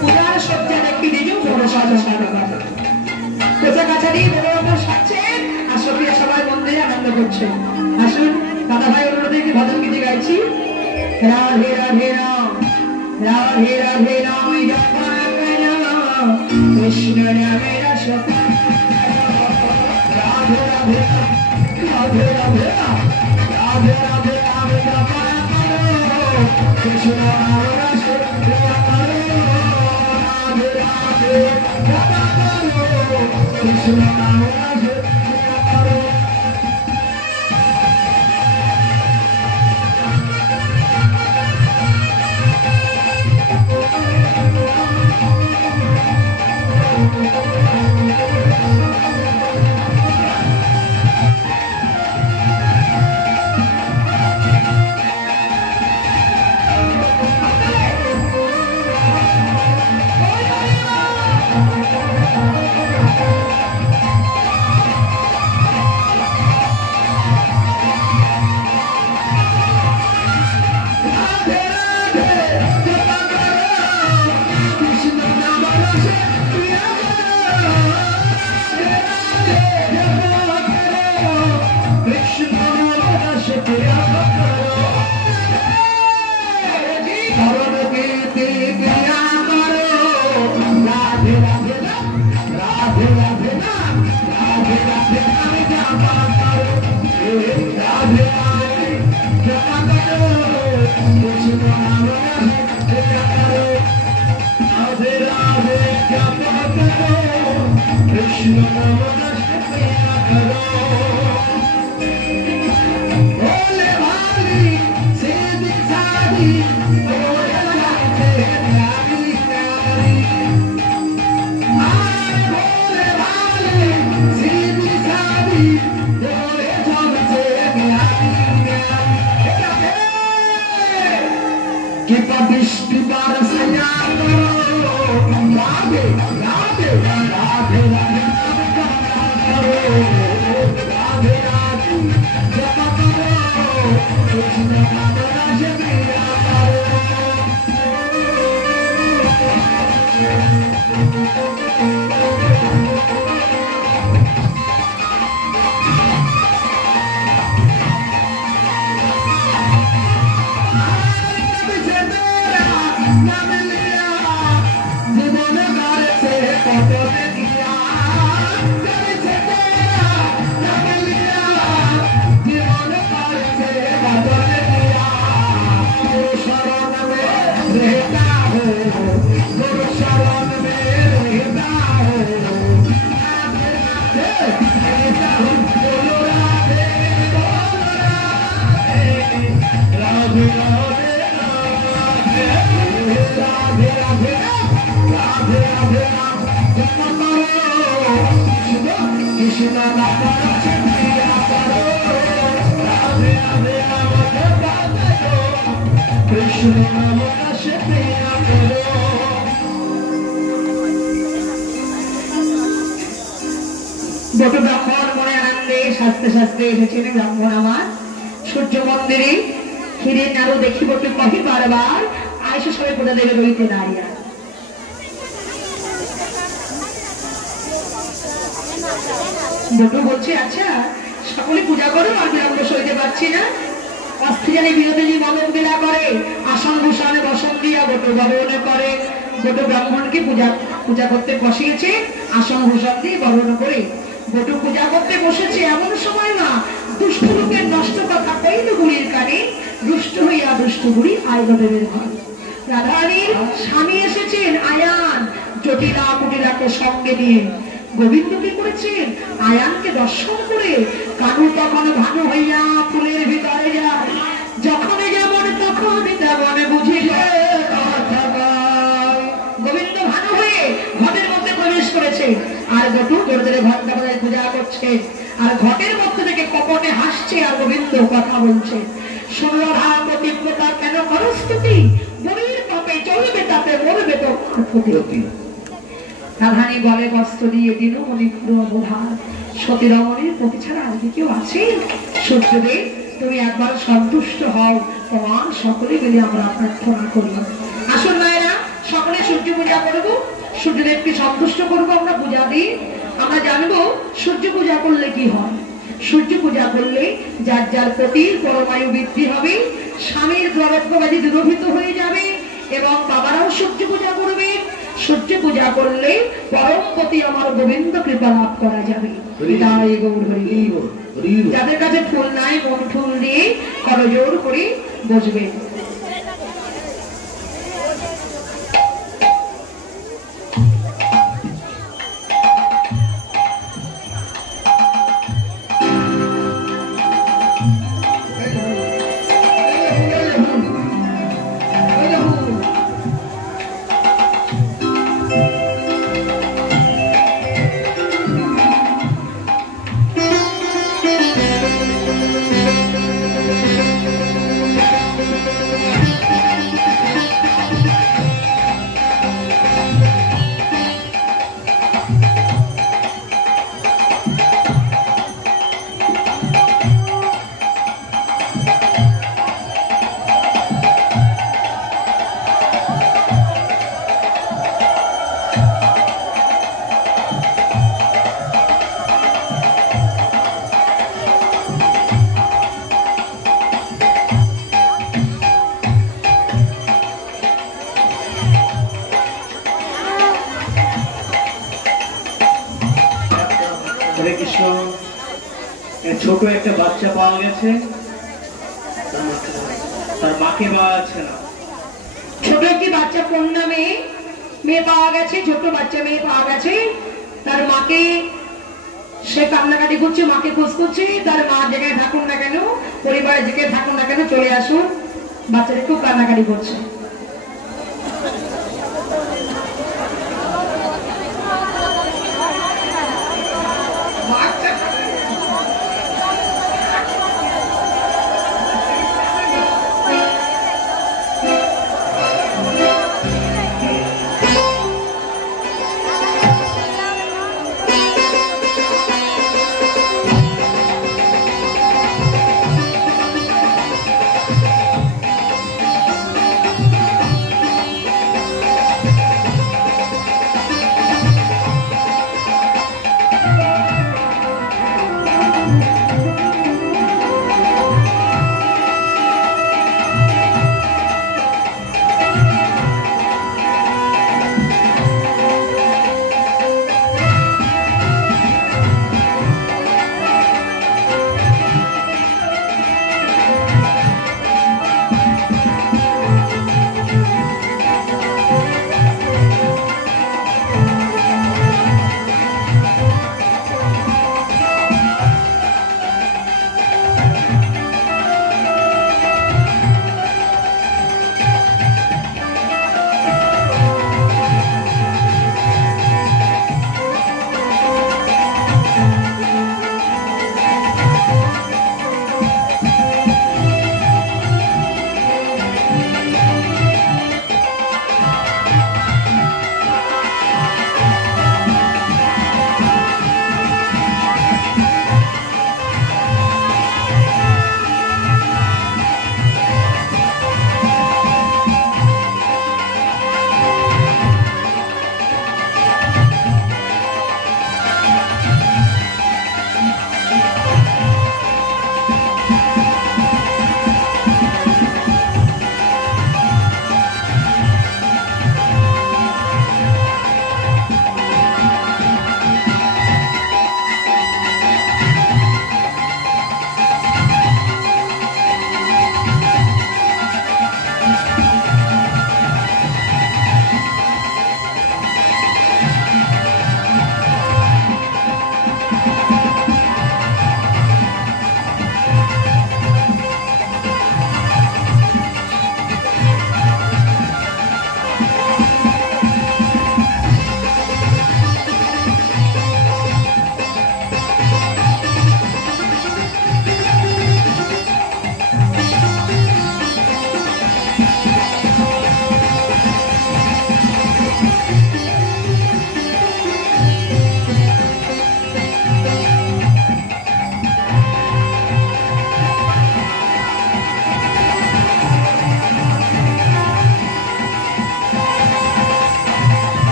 পূজার সজ্জা দেখি নিজেও বড় সাজা কোচা কাছারি বড় রকম সাজছেন, আর সফিয়া সবাই মন্দিরে আনন্দ করছে। আসুন দাদা ভাই অনুরোধে একটি ভজন গীতি গাইছি। রাধে রাধে রাম রাধে রাধে নাম জপানো কৃষ্ণ নামের সপা রাধে রাধে রাধে রাধে রাধে রাধে নাম জপানো কৃষ্ণ নামের সপা রাধে রাধে জপানো কৃষ্ণ নামের সূর্য মন্দিরে হিরে নাড়ু দেখিব কি কহি বারবার আইসে সবাই পূজা দেবে রইতে দাঁড়িয়া বটু বলছে আচ্ছা সকলে পূজা করো আর বিলম্ব সইতে পারছি না অস্থিরানি বিরোধী মদন বিলা করে আসন ভূষণে বসন দিয়া বটু বরণে করে বটু ব্রাহ্মণকে পূজা করতে বসিয়েছে আসন ভূষণ দিয়ে বরণ করে বটু পূজা করতে বসেছে এমন সময় না দুষ্ট লোকের নষ্ট কথা কইল বুড়ির কানে দুষ্ট হইয়া দুষ্ট বুড়ি আইল দেবের ঘর রাধারানীর স্বামী এসেছেন আয়ান জটিলা কুটিলাকে সঙ্গে নিয়ে গোবিন্দ কি করেছেন আয়ানকে দর্শন করে কানু তখন ভানু হইয়া ফুলের ভিতরে যায় যখন যেমন তখন তেমন বুঝিলে গোবিন্দ ভানু হয়ে ঘটের মধ্যে প্রবেশ করেছে আর বটু জোরে জোরে ঘন্টা বাজায় পূজা করছে আর ঘটের মধ্যে থেকে কপটে হাসছে আর গোবিন্দ কথা বলছে শুনল রাধা প্রতিব্রতা কেন করো স্তুতি বুড়ির পাপে চলবে তাতে মরবে তো ক্ষতি রাধানী গলে বস্ত্র দিয়ে দিনমণি পুরো অবধান সতী রমণীর প্রতি ছাড়া আর কেউ আছে সূর্যদেব তুমি একবার সন্তুষ্ট হও তোমার সকলে মিলে আমরা প্রার্থনা করি আসুন মায়েরা সকলে সূর্য পূজা করবো সূর্যদেবকে সন্তুষ্ট করবো আমরা পূজা দিই আমরা জানবো সূর্য পূজা করলে কি হয় সূর্য পূজা করলে যার যার প্রতি পরমায়ু বৃদ্ধি হবে স্বামীর দ্বারত্ববাদী দূরভূত হয়ে যাবে এবং বাবারাও সূর্য পূজা করবে। সূর্য পূজা করলে পরমপতি আমার গোবিন্দ কৃপা লাভ করা যাবে। তাই গৌর হরি বল। যাদের কাছে ফুল নাই মন ফুল দিয়ে করজোড় করে বসবে। ছোট একটা বাচ্চা পাওয়া গেছে, তার মাকে পাওয়া যাচ্ছে না। ছোট একটি বাচ্চা কোন নামে মেয়ে পাওয়া গেছে, ছোট বাচ্চা মেয়ে পাওয়া গেছে। তার মাকে সে কান্নাকাটি করছে, মাকে খোঁজ করছে। তার মা জায়গায় থাকুন না কেন, পরিবারের জায়গায় থাকুন না কেন, চলে আসুন। বাচ্চাটা খুব কান্নাকাটি করছে।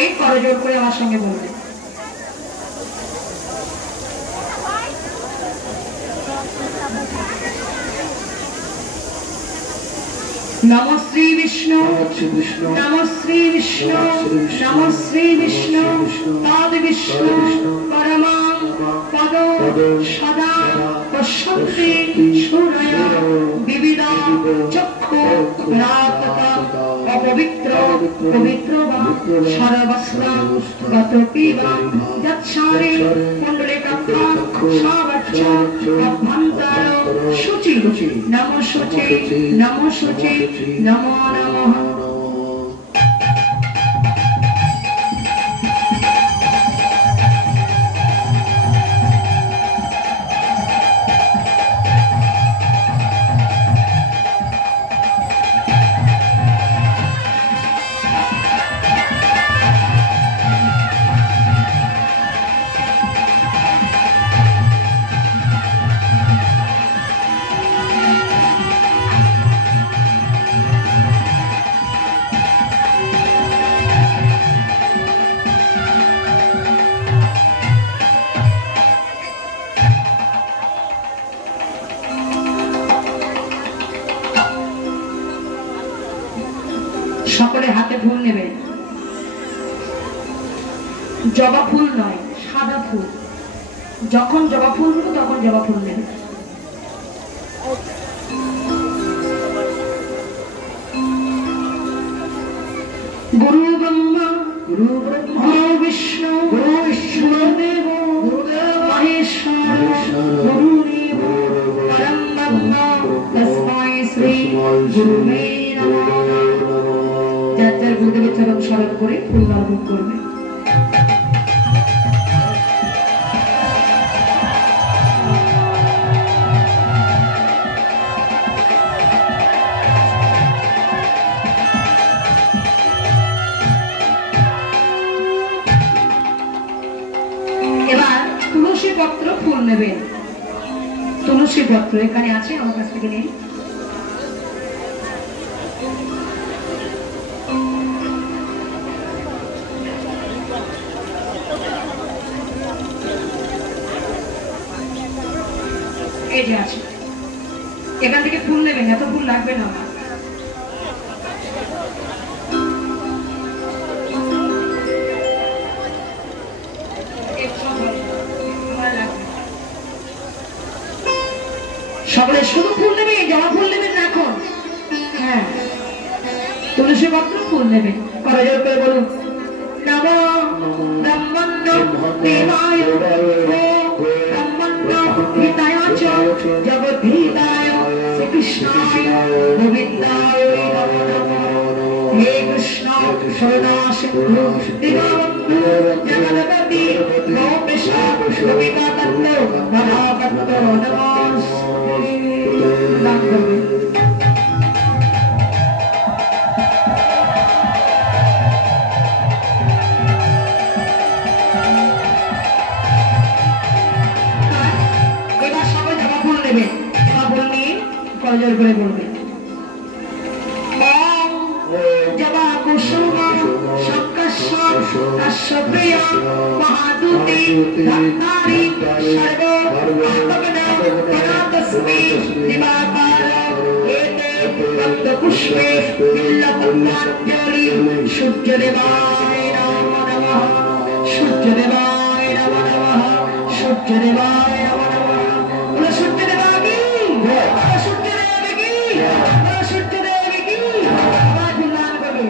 সকলেই করজোড় করে আমার সঙ্গে বলবেন। नमो श्री विष्णु नमो श्री विष्णु नमो श्री विष्णु पाद विष्णु परमा पद सदा पश्यन्ति सूरय विविधा चक्षु रातता अपवित्र पवित्र वा सर्वस्व गतपिबा यत्सारे पुण्डरीकाक्षा सावच्च अभ्यन्तर शुचि नमो शुचि नमो शुचि नमो नमः। সকলে হাতে ফুল নেবে, জবা ফুল নয় সাদা ফুল, যখন জবা ফুল নেবে তখন জবা ফুল নেবে। গুরু ব্রহ্মা গুরু বিষ্ণু গুরুদেব মহেশ্বর গুরুদেব পরম ব্রহ্ম তস্मै শ্রী গুরুবে নমঃ। যার যার গুরুদেবের চরণ স্মরণ করে ফুল অর্পণ করবে। এবার তুলসী পত্র ফুল নেবেন। তুলসী পত্র এখানে আছে, আমার কাছ থেকে নিন। এই যে আছে, এখান থেকে ফুল নেবেন, এত ফুল লাগবে না আমার। সকলে শুধু ফুল নেবে, জবা ফুল নেবেন না এখন। হ্যাঁ, তুলসী পত্র ফুল নেবেন। করজোড় করে বলুন নমো ব্রহ্মণ্য দেবায় ব্রহ্মণ্য হিতায় চ জগদ্ধিতায় শ্রীকৃষ্ণায় গোবিন্দায় নমো নমঃ। হে কৃষ্ণ করুণা সিন্ধু দীনবন্ধু জগৎপতি গোপেশ গোপিকাকান্ত রাধাকান্ত নমস্তে। দান করবেন। করজোড় করে বলবেন ওম জবা কুসুম শঙ্কস্য কাশ্যপ্রিয়া মহাদুতি ধন্তারি সর্ব তস্मै দিবাকার এতে পদ্ম পুষ্পে বিল্লপত্রাঞ্জলি সূর্যদেবায় নমো নমঃ। সূর্যদেবায় নমো নমঃ। সূর্যদেবায় নমো নমঃ। বলো সূর্যদেবা কি, সূর্যদেব কি, সূর্যদেব কি। আবার গুণগান করবে।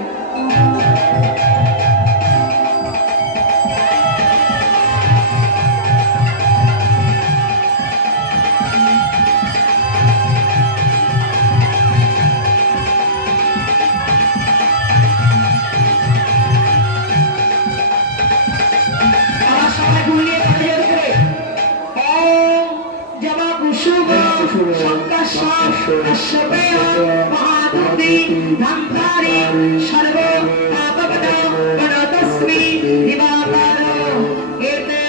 মহাদুতি ধন্তারি সর্ব তস্मै দিবাকার এতে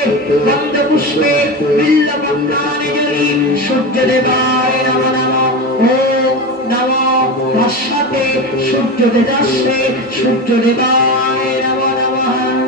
গন্ধ পুষ্পে বিল্লপত্রাঞ্জলি সূর্যদেবায় নমো নমঃ। ওম নমো ভাস্বতে সূর্যদেজাস্তে সূর্যদেবায় নমো নমঃ।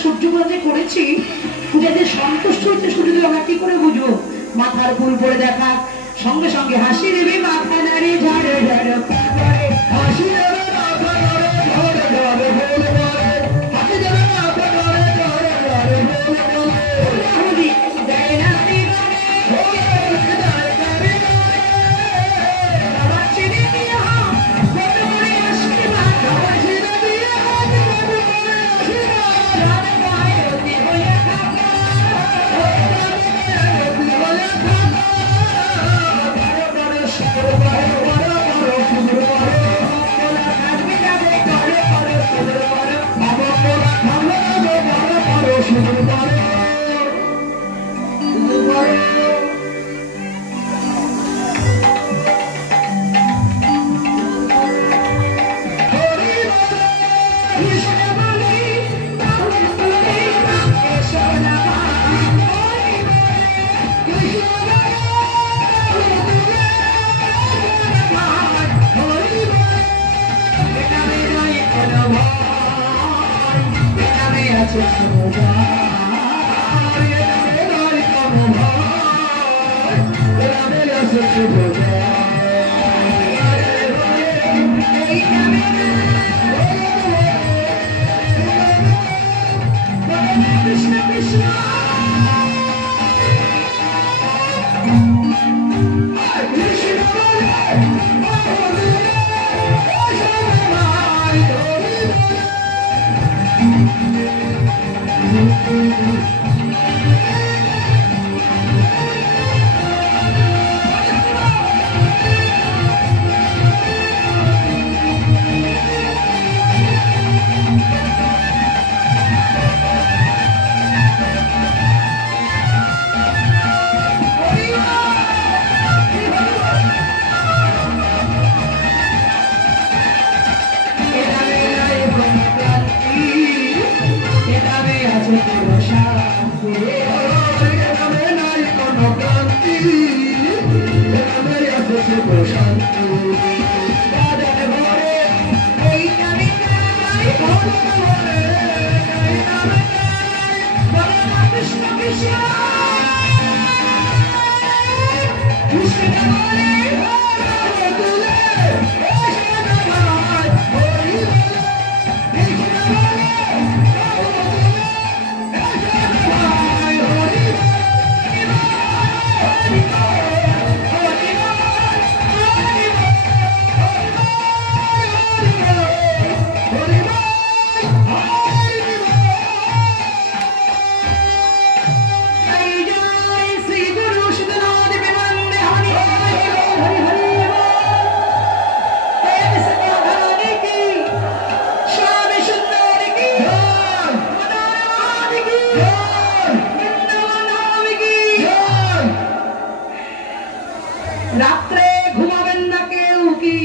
সূর্য পূজা যে করেছি, পূজাতে সন্তুষ্ট হচ্ছে সূর্যদেব, আমরা কি করে বুঝবো? মাথার ফুল পরে দেখা, সঙ্গে সঙ্গে হাসি দেবে মাথা নাড়ে ঝাড়ে ঝাড়ে হাসি দেবে মাথা নাড়ে ঝাড়ে ঝাড়ে বলে বলে হাসি দেবে মাথা নাড়ে ঝাড়ে ঝাড়ে বলে বলে হুলি দেয় না দিবানে হোলে দেয় করে বাবা চিনি দিয়ে হাত কত করে আশীর্বাদ, বাবা চিনি দিয়ে হাত কত করে আশীর্বাদ, রাধে মায়ের অতি হয়ে থাকা, অতি হয়ে থাকা, Krishna Krishna রাত্রে ঘুমাবেন না কেউ, কি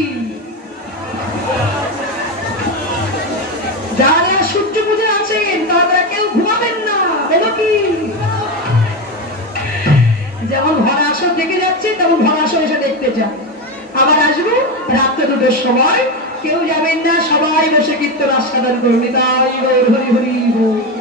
যারা সূর্য পূজা আছেন তারা কেউ ঘুমাবেন না, বলো কি? যেমন ভরা আসর দেখে যাচ্ছে তেমন ভরা আসর এসে দেখতে চান, আবার আসবো রাত্রে 2টোর সময়, কেউ যাবেন না, সবাই বসে কীর্তন আস্বাদন করবে। তাই হরি হরি হরি।